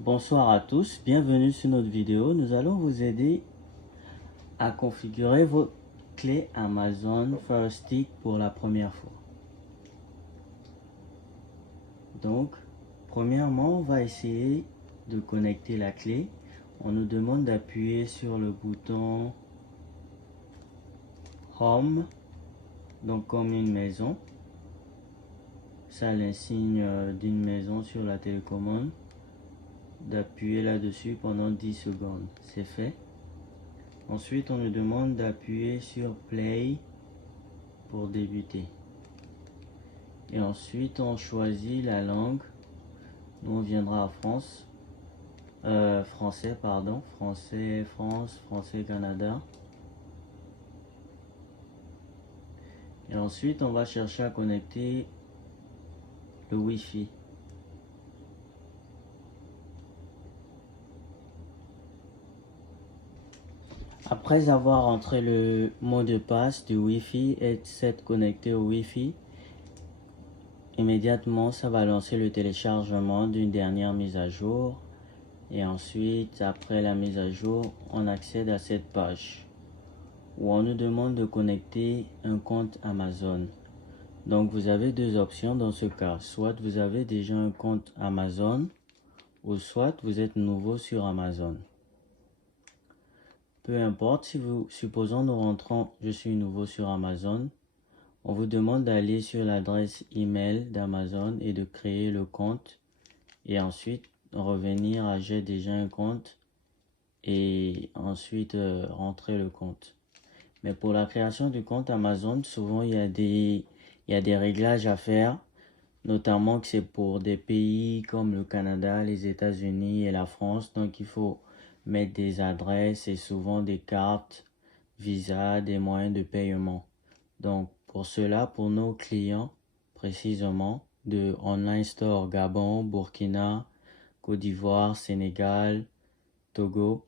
Bonsoir à tous, bienvenue sur notre vidéo. Nous allons vous aider à configurer vos clés Amazon Fire Stick pour la première fois. Donc, premièrement, on va essayer de connecter la clé. On nous demande d'appuyer sur le bouton Home, donc comme une maison. Ça l'insigne d'une maison sur la télécommande. D'appuyer là-dessus pendant 10 secondes. C'est fait. Ensuite, on nous demande d'appuyer sur Play pour débuter. Et ensuite, on choisit la langue. Nous, on viendra à France. Français, pardon. Français, France, Français, Canada. Et ensuite, on va chercher à connecter le Wi-Fi. Après avoir entré le mot de passe du Wi-Fi et s'être connecté au Wi-Fi, immédiatement, ça va lancer le téléchargement d'une dernière mise à jour. Et ensuite, après la mise à jour, on accède à cette page où on nous demande de connecter un compte Amazon. Donc, vous avez deux options dans ce cas. Soit vous avez déjà un compte Amazon ou soit vous êtes nouveau sur Amazon. Peu importe, si vous, supposons nous rentrons, je suis nouveau sur Amazon, on vous demande d'aller sur l'adresse email d'Amazon et de créer le compte et ensuite revenir à j'ai déjà un compte et ensuite rentrer le compte. Mais pour la création du compte Amazon, souvent il y a des réglages à faire, notamment que c'est pour des pays comme le Canada, les États-Unis et la France. Donc il faut mettre des adresses et souvent des cartes, Visa, des moyens de paiement. Donc pour cela, pour nos clients précisément de Online Store Gabon, Burkina, Côte d'Ivoire, Sénégal, Togo,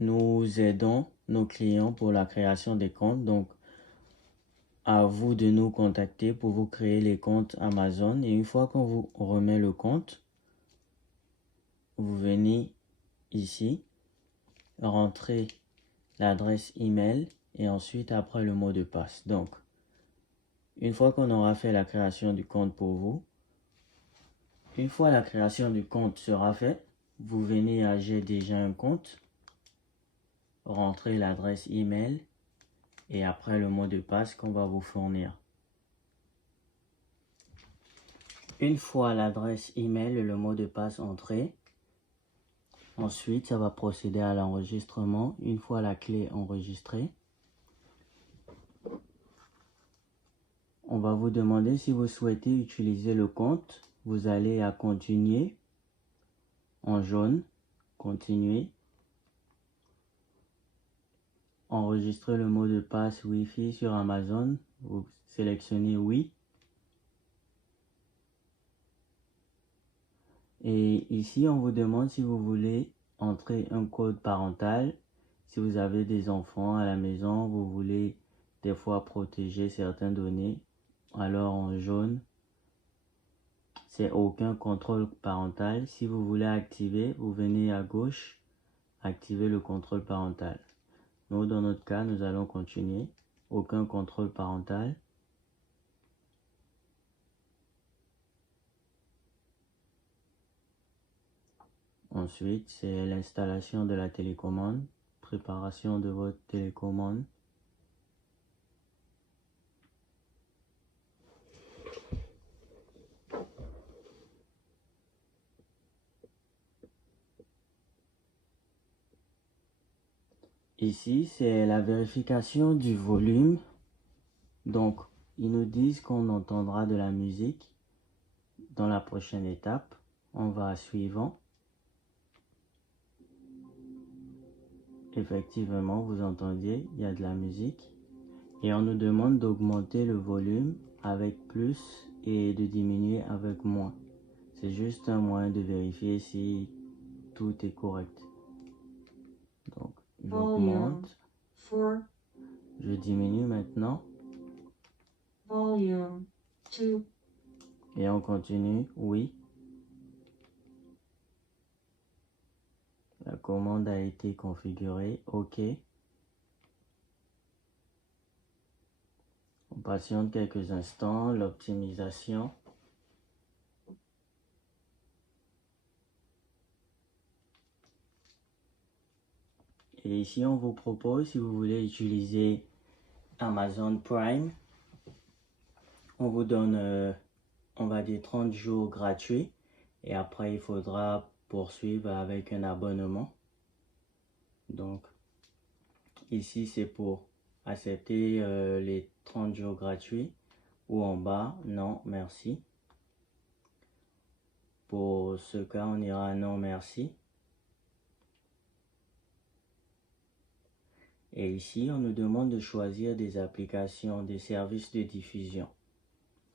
nous aidons nos clients pour la création des comptes. Donc, à vous de nous contacter pour vous créer les comptes Amazon. Et une fois qu'on vous remet le compte, vous venez ici, rentrer l'adresse email et ensuite après le mot de passe. Donc, une fois qu'on aura fait la création du compte pour vous, une fois la création du compte sera faite, vous venez à j'ai déjà un compte, rentrez l'adresse email et après le mot de passe qu'on va vous fournir. Une fois l'adresse email et le mot de passe entré, ensuite ça va procéder à l'enregistrement. Une fois la clé enregistrée, on va vous demander si vous souhaitez utiliser le compte. Vous allez à continuer en jaune, continuer, enregistrer le mot de passe Wi-Fi sur Amazon, vous sélectionnez oui. Et ici, on vous demande si vous voulez entrer un code parental. Si vous avez des enfants à la maison, vous voulez des fois protéger certaines données. Alors en jaune, c'est aucun contrôle parental. Si vous voulez activer, vous venez à gauche, activer le contrôle parental. Nous, dans notre cas, nous allons continuer. Aucun contrôle parental. Ensuite, c'est l'installation de la télécommande, préparation de votre télécommande. Ici, c'est la vérification du volume. Donc, ils nous disent qu'on entendra de la musique. Dans la prochaine étape, on va à suivant. Effectivement, vous entendiez, il y a de la musique. Et on nous demande d'augmenter le volume avec plus et de diminuer avec moins. C'est juste un moyen de vérifier si tout est correct. Donc, j'augmente. Je diminue maintenant. Volume 2. Et on continue, oui. commande a été configurée. OK. On patiente quelques instants, l'optimisation. Et ici, on vous propose, si vous voulez utiliser Amazon Prime, on vous donne, on va dire 30 jours gratuits. Et après, il faudra poursuivre avec un abonnement. Donc, ici, c'est pour accepter les 30 jours gratuits. Ou en bas, non, merci. Pour ce cas, on ira non, merci. Et ici, on nous demande de choisir des applications, des services de diffusion.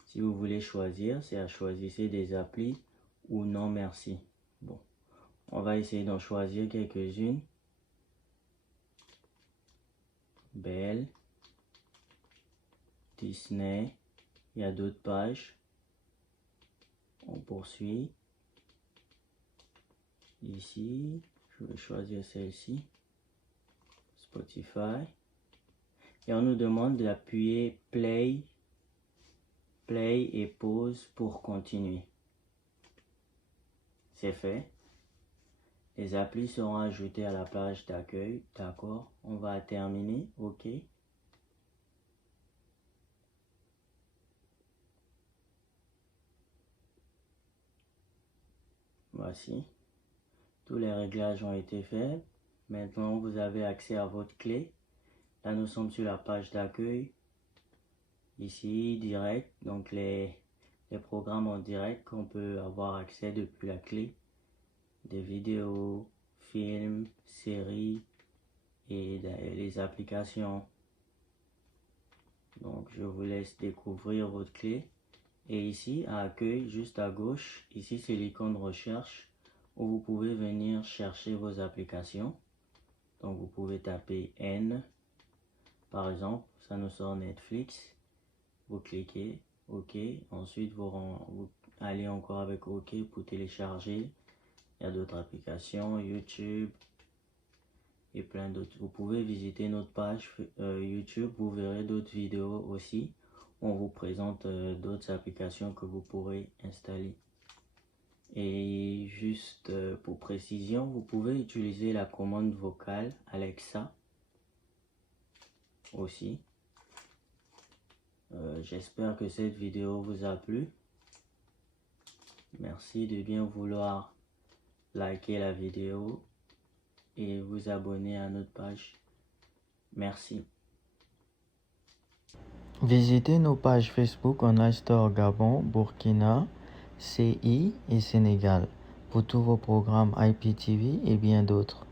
Si vous voulez choisir, c'est à choisir des applis ou non, merci. Bon, on va essayer d'en choisir quelques-unes. Belle, Disney, il y a d'autres pages. On poursuit. Ici, je vais choisir celle-ci. Spotify. Et on nous demande d'appuyer play et pause pour continuer. C'est fait. Les applis seront ajoutées à la page d'accueil. D'accord. On va terminer. OK. Voici. Tous les réglages ont été faits. Maintenant, vous avez accès à votre clé. Là, nous sommes sur la page d'accueil. Ici, direct. Donc, les programmes en direct qu'on peut avoir accès depuis la clé. Des vidéos, films, séries et les applications. Donc, je vous laisse découvrir votre clé. Et ici, à accueil, juste à gauche, ici, c'est l'icône recherche où vous pouvez venir chercher vos applications. Donc, vous pouvez taper N. Par exemple, ça nous sort Netflix. Vous cliquez OK. Ensuite, vous allez encore avec OK pour télécharger. Il y a d'autres applications, YouTube et plein d'autres. Vous pouvez visiter notre page YouTube. Vous verrez d'autres vidéos aussi. On vous présente d'autres applications que vous pourrez installer. Et juste pour précision, vous pouvez utiliser la commande vocale Alexa aussi. J'espère que cette vidéo vous a plu. Merci de bien vouloir liker la vidéo et vous abonner à notre page. Merci. Visitez nos pages Facebook en Astor Gabon, Burkina, CI et Sénégal pour tous vos programmes IPTV et bien d'autres.